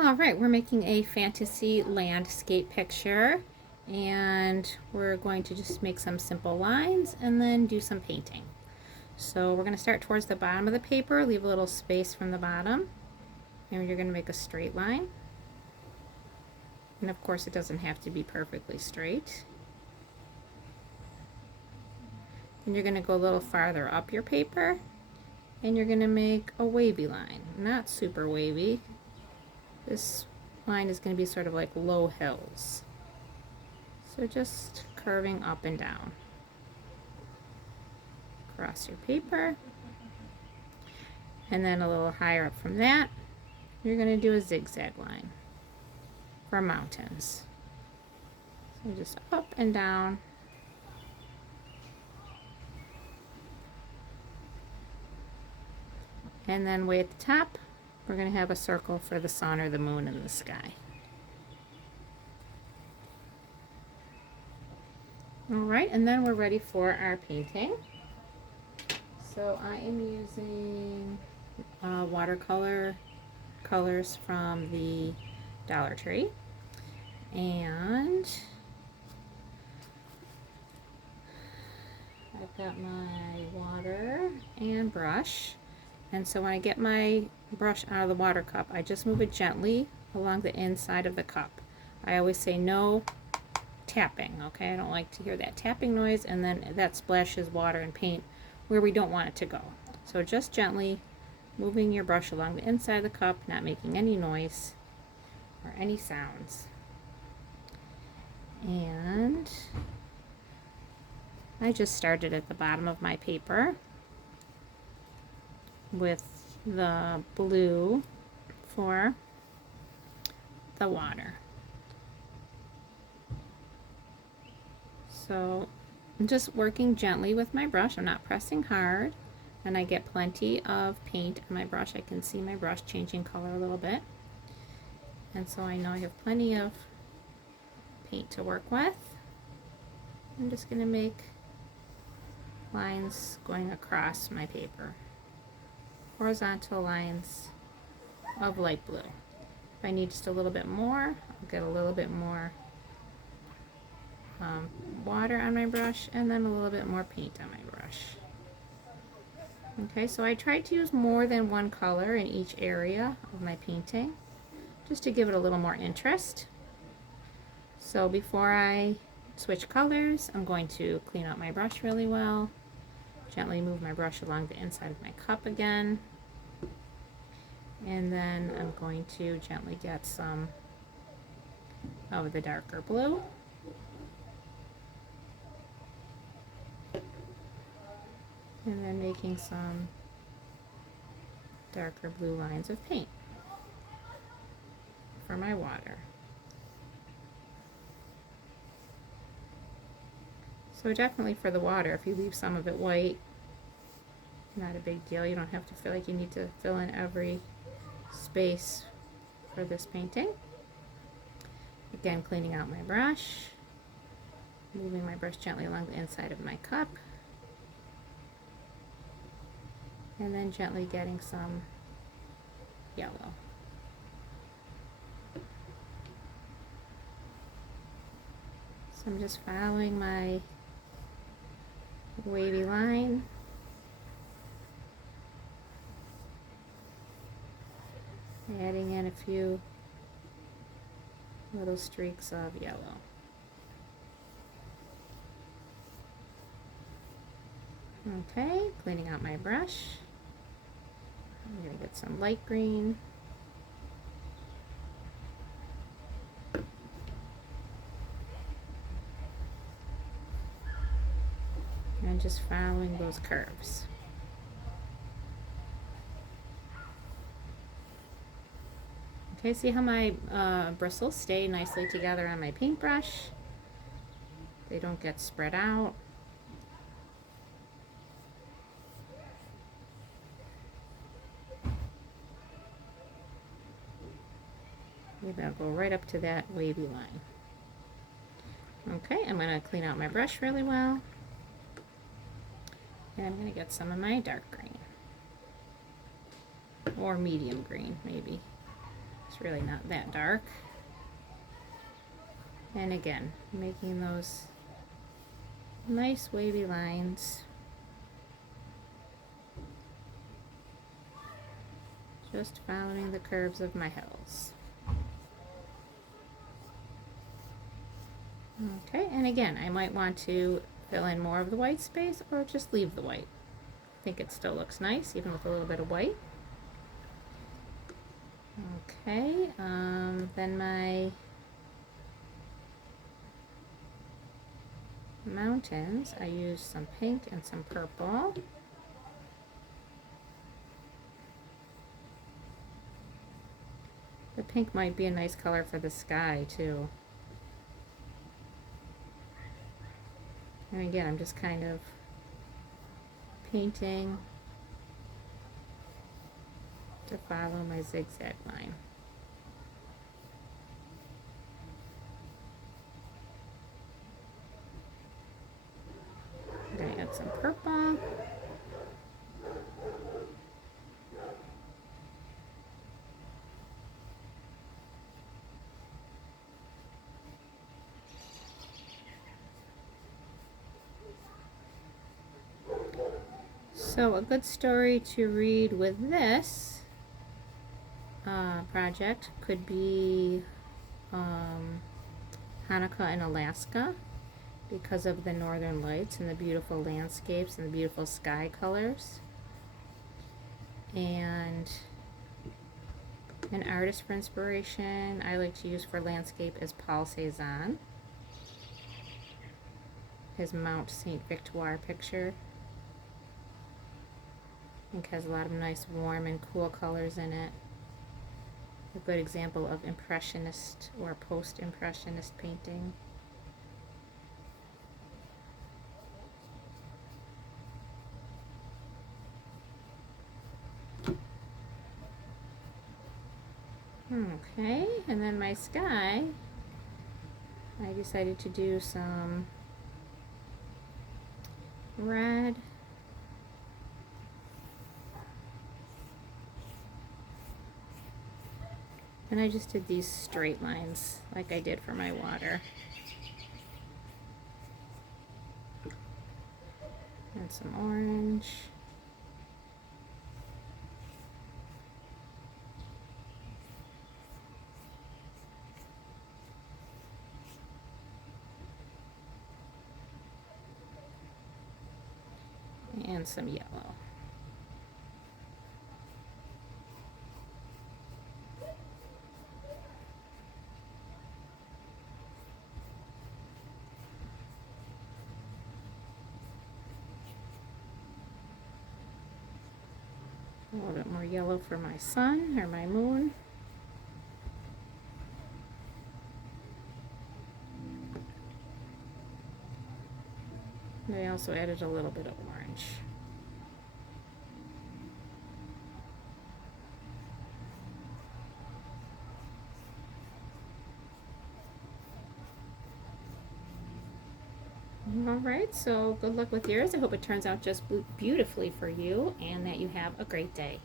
All right, we're making a fantasy landscape picture, and we're going to just make some simple lines and then do some painting. So we're going to start towards the bottom of the paper, leave a little space from the bottom, and you're going to make a straight line. And of course it doesn't have to be perfectly straight. And you're going to go a little farther up your paper, and you're going to make a wavy line. Not super wavy. This line is going to be sort of like low hills. So just curving up and down across your paper. And then a little higher up from that, you're going to do a zigzag line for mountains. So just up and down. And then way at the top, we're going to have a circle for the sun or the moon in the sky. All right, and then we're ready for our painting. So I am using watercolor colors from the Dollar Tree. And I've got my water and brush. And so when I get my brush out of the water cup, I just move it gently along the inside of the cup. I always say no tapping, okay? I don't like to hear that tapping noise, and then that splashes water and paint where we don't want it to go. So just gently moving your brush along the inside of the cup, not making any noise or any sounds. And I just started at the bottom of my paper with the blue for the water. So I'm just working gently with my brush. I'm not pressing hard, and I get plenty of paint on my brush. I can see my brush changing color a little bit, and so I know I have plenty of paint to work with. I'm just going to make lines going across my paper. Horizontal lines of light blue. If I need just a little bit more, I'll get a little bit more water on my brush, and then a little bit more paint on my brush. Okay, so I tried to use more than one color in each area of my painting, just to give it a little more interest. So before I switch colors, I'm going to clean out my brush really well. Gently move my brush along the inside of my cup again. And then I'm going to gently get some of the darker blue. And then making some darker blue lines of paint for my water. So definitely for the water, if you leave some of it white, not a big deal. You don't have to feel like you need to fill in every space for this painting. Again, cleaning out my brush, moving my brush gently along the inside of my cup, and then gently getting some yellow. So I'm just following my wavy line. Adding in a few little streaks of yellow. Okay, cleaning out my brush. I'm going to get some light green. And just following those curves. Okay, see how my bristles stay nicely together on my paintbrush? They don't get spread out. Maybe I'll go right up to that wavy line. Okay, I'm going to clean out my brush really well. And I'm going to get some of my dark green. Or medium green, maybe. It's It's really not that dark. And again, making those nice wavy lines. Just following the curves of my hills. Okay, and again, I might want to fill in more of the white space or just leave the white. I think it still looks nice, even with a little bit of white. Okay, then my mountains, I used some pink and some purple. The pink might be a nice color for the sky too. And again, I'm just kind of painting to follow my zigzag line. I'm going to add some purple. So a good story to read with this project could be Hanukkah in Alaska, because of the northern lights and the beautiful landscapes and the beautiful sky colors. And an artist for inspiration I like to use for landscape is Paul Cézanne. His Mount Saint Victoire picture, I think, has a lot of nice warm and cool colors in it. A good example of impressionist or post-impressionist painting. Okay, and then my sky, I decided to do some red, and I just did these straight lines like I did for my water. And some orange. And some yellow. A little bit more yellow for my sun or my moon. And I also added a little bit of orange. Alright, so good luck with yours. I hope it turns out just beautifully for you and that you have a great day.